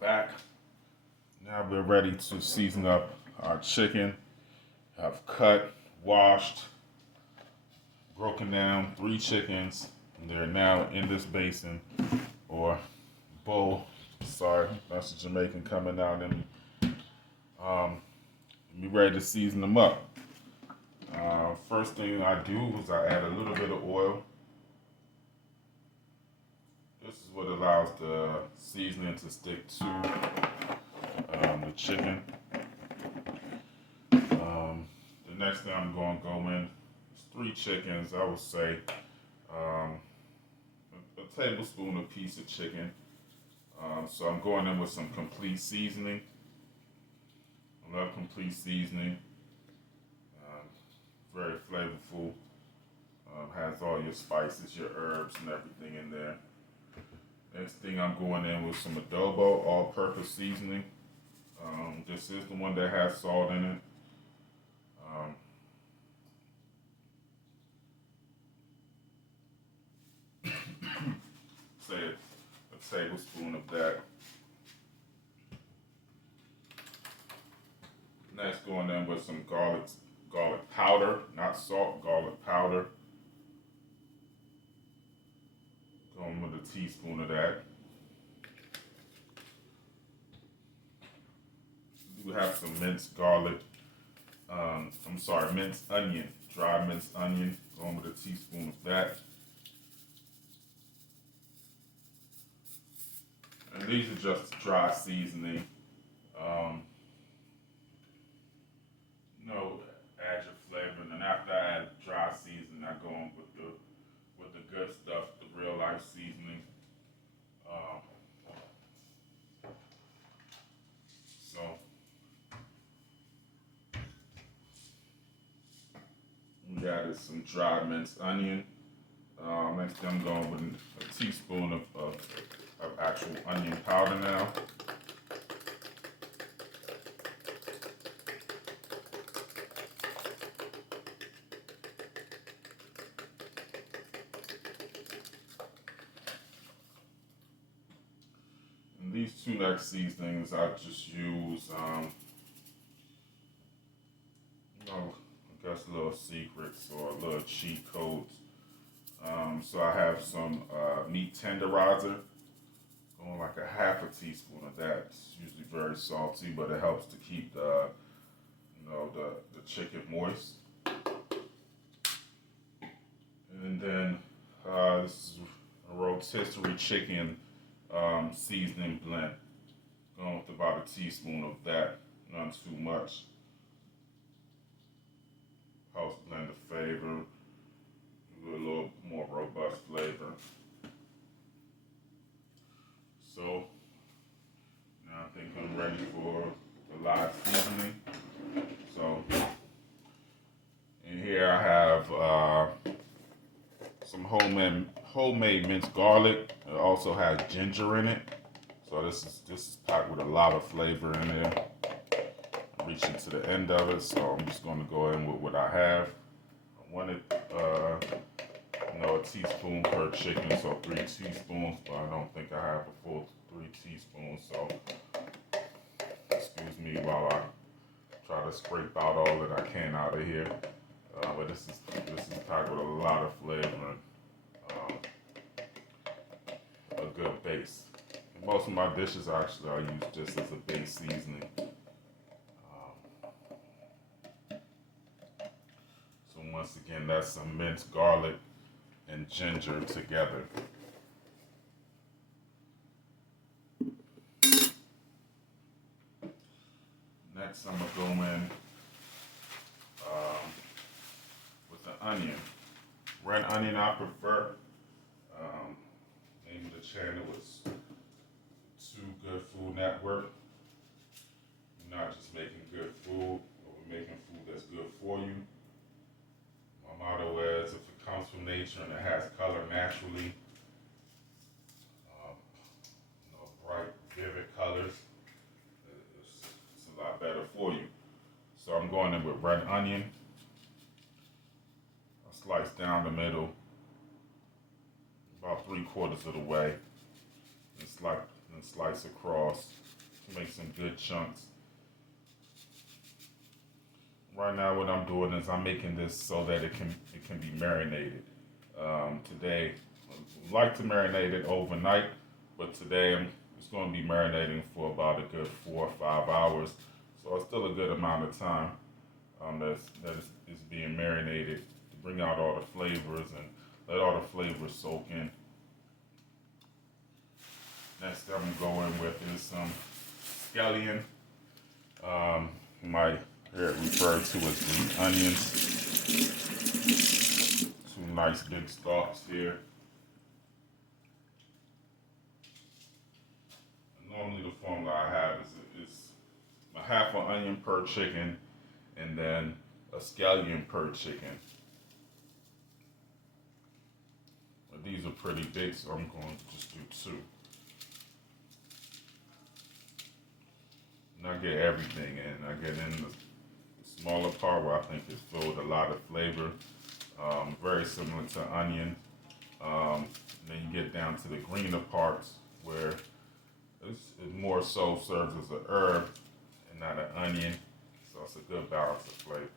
back. Now we're ready to season up our chicken. I've cut, washed, broken down 3 chickens. And they're now in this basin or bowl. Sorry, that's the Jamaican coming out in me. Be ready to season them up. First thing I do is I add a little bit of oil. This is what allows the seasoning to stick to the chicken. The next thing I'm going to go in is 3 chickens. I would say a tablespoon a piece of chicken. So I'm going in with some complete seasoning. I love complete seasoning. Very flavorful. Has all your spices, your herbs, and everything in there. Next thing I'm going in with some adobo, all-purpose seasoning. This is the one that has salt in it. Say a tablespoon of that. Next, going in with some garlic powder, not salt, garlic powder. Going with a teaspoon of that. We have some minced garlic. Minced onion, dry minced onion. Going with a teaspoon of that. And these are just dry seasoning. Add your flavor, and then after I add dry seasoning, I go on with the good stuff, the real life seasoning. So we added some dry minced onion. Next thing I'm going with a teaspoon of actual onion powder now. And these 2 next seasonings I just use, I guess little secrets or little cheat codes. So I have some meat tenderizer, going like a half a teaspoon of that. It's usually very salty, but it helps to keep the chicken moist. And then this is a rotisserie chicken seasoning blend. Going with about a teaspoon of that, not too much. Helps blend the flavor, give it a little more robust flavor. So now I think I'm ready for the live seasoning. So in here I have some homemade minced garlic. It also has ginger in it. So this is packed with a lot of flavor in there. I'm reaching to the end of it, so I'm just going to go in with what I have. I wanted a teaspoon per chicken, so 3 teaspoons, but I don't think I have a full 3 teaspoons, so excuse me while I try to scrape out all that I can out of here. But this is packed with a lot of flavor and a good base. And most of my dishes actually I use just as a base seasoning. So once again, that's some minced garlic and ginger together. Next, I'm gonna go in with the onion. Red onion I prefer. Name of the channel is Too Good Food Network. We're not just making good food, but we're making food that's good for you. My motto is, if it comes from nature and it has color naturally, bright, vivid colors, it's a lot better for you. So I'm going in with red onion. I slice down the middle, about 3/4 of the way, and slice across. make some good chunks. Right now, what I'm doing is I'm making this so that it can be marinated. Today, I like to marinate it overnight, but today it's going to be marinating for about a good 4 or 5 hours. So it's still a good amount of time that is being marinated to bring out all the flavors and let all the flavors soak in. Next thing I'm going with is some scallion. You might hear it referred to as green onions. 2 nice big stalks here. And normally the formula I have is a half an onion per chicken and then a scallion per chicken. But these are pretty big, so I'm going to just do 2. And I get everything in. I get in the smaller part where I think is filled with a lot of flavor, very similar to onion. Then you get down to the greener parts where it more so serves as an herb and not an onion. So it's a good balance of flavor.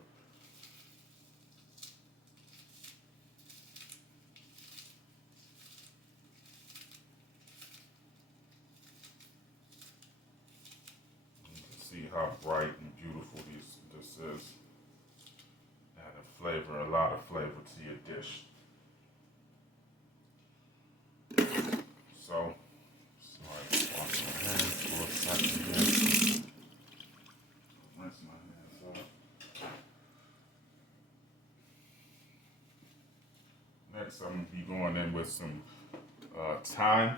You can see how bright and beautiful this is. Adding flavor, a lot of flavor to your dish. So, sorry, wash my hands for a second here. Rinse my hands off. Next, I'm going to be going in with some thyme.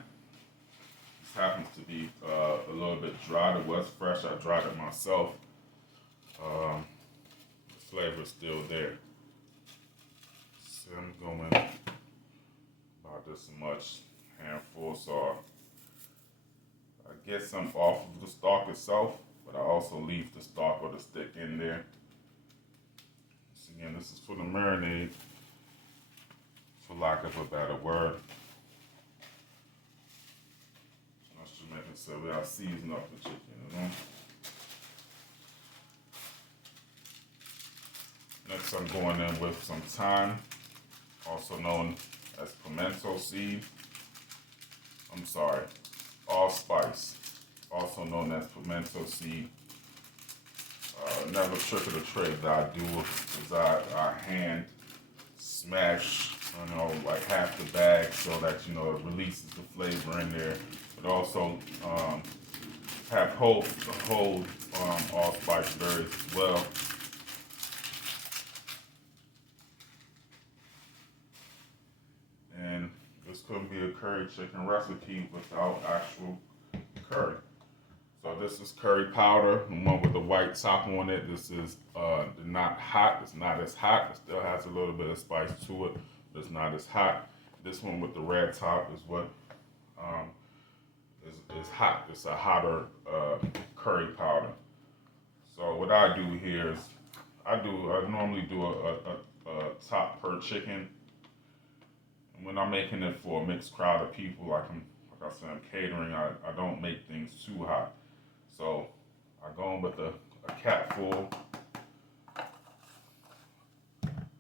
This happens to be a little bit dried. It was fresh. I dried it myself. The flavor is still there. So I'm going about this much, handful, so I get some off of the stalk itself, but I also leave the stalk or the stick in there. So again, this is for the marinade, for lack of a better word. Us Jamaicans say we are seasoning up the chicken, you know. Next, I'm going in with some thyme, also known as pimento seed. I'm sorry, allspice, also known as pimento seed. Another trick of the trade that I do is I hand smash, like half the bag so that, it releases the flavor in there. But also have whole allspice berries as well. And this couldn't be a curry chicken recipe without actual curry. So this is curry powder, the one with the white top on it. This is not hot. It's not as hot. It still has a little bit of spice to it, but it's not as hot. This one with the red top is what is hot. It's a hotter curry powder. So what I do here is I normally do a top per chicken. And when I'm making it for a mixed crowd of people, like I said, I'm catering, I don't make things too hot. So I go in with a cap full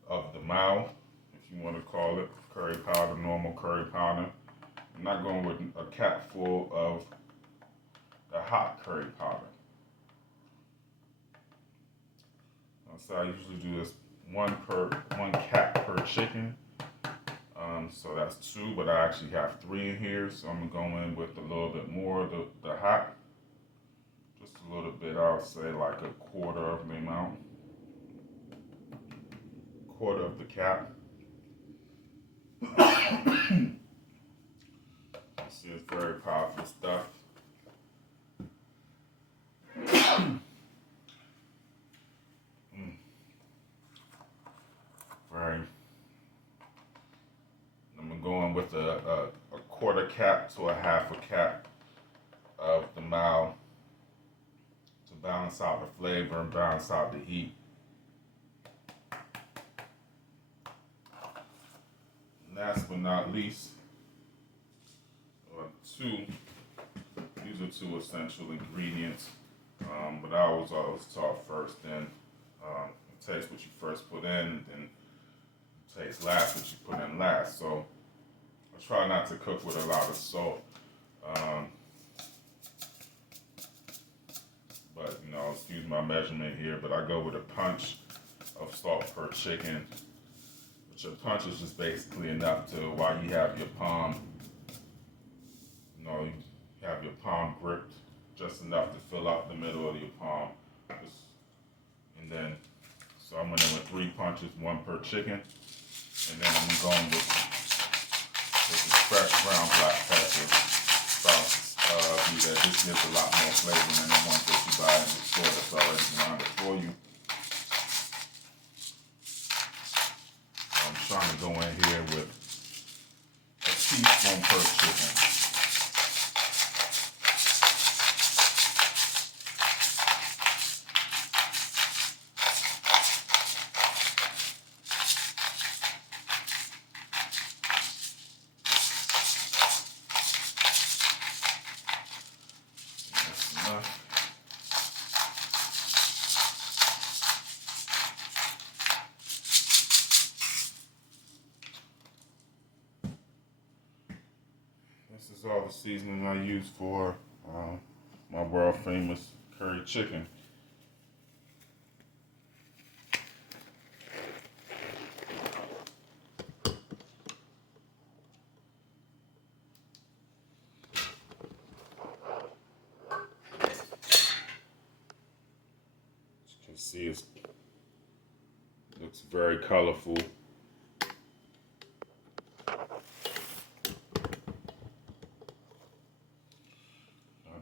of the mouth, if you want to call it, curry powder, normal curry powder. I'm not going with a cap full of the hot curry powder. So I usually do this one cap per chicken. So that's 2, but I actually have 3 in here. So I'm gonna go in with a little bit more of the hot. Just a little bit, I'll say like a quarter of the amount. Quarter of the cap. See, it's very powerful stuff. Very. I'm going with a quarter cap to a half a cap of the mao to balance out the flavor and balance out the heat. Last but not least, 2, these These are two essential ingredients, but I always taught first, then taste what you first put in, then taste last what you put in last. So I try not to cook with a lot of salt. But excuse my measurement here, but I go with a punch of salt per chicken. But your punch is just basically enough to, while you have your palm, you have your palm gripped, just enough to fill up the middle of your palm. And then, so I went in with 3 punches, 1 per chicken. And then I'm going with this fresh ground black pepper. This gives a lot more flavor than the ones that you buy in the store that's already grounded for you. I'm trying to go in here with a teaspoon per chicken. This is all the seasoning I use for my world famous curry chicken. As you can see, it looks very colorful.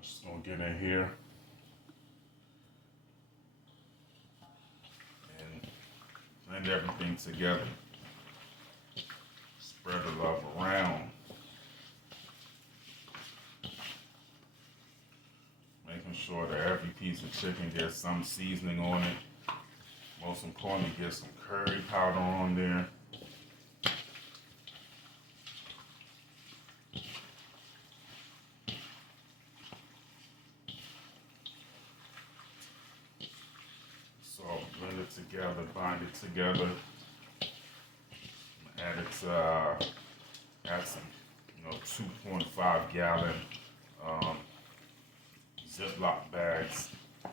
Just gonna get in here and blend everything together. Spread the love around. Making sure that every piece of chicken gets some seasoning on it. Most importantly, get some curry powder on there. Blend it together, bind it together. Add some 2.5 gallon Ziploc bags. I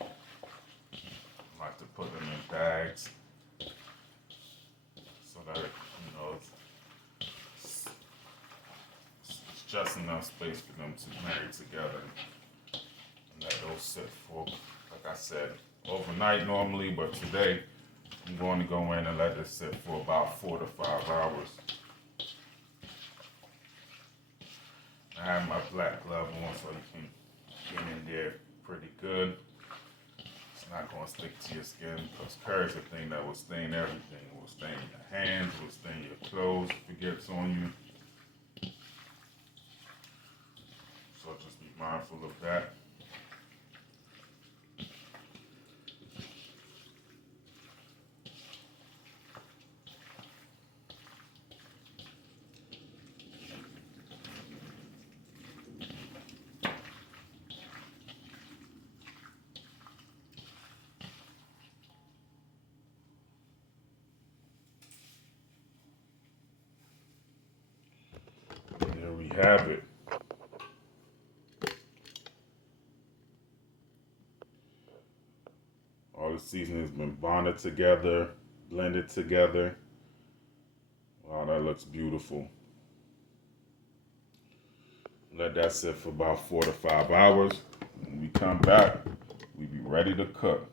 like to put them in bags so that it's just enough space for them to marry together and let those sit for, like I said, overnight normally, but today I'm going to go in and let this sit for about 4 to 5 hours. I have my black glove on so you can get in there pretty good. It's not going to stick to your skin because curry is a thing that will stain everything. It will stain your hands, it will stain your clothes if it gets on you. So just be mindful of that. There we have it. All the seasoning has been bonded together, blended together. Wow, that looks beautiful. Let that sit for about 4 to 5 hours. When we come back, we be ready to cook.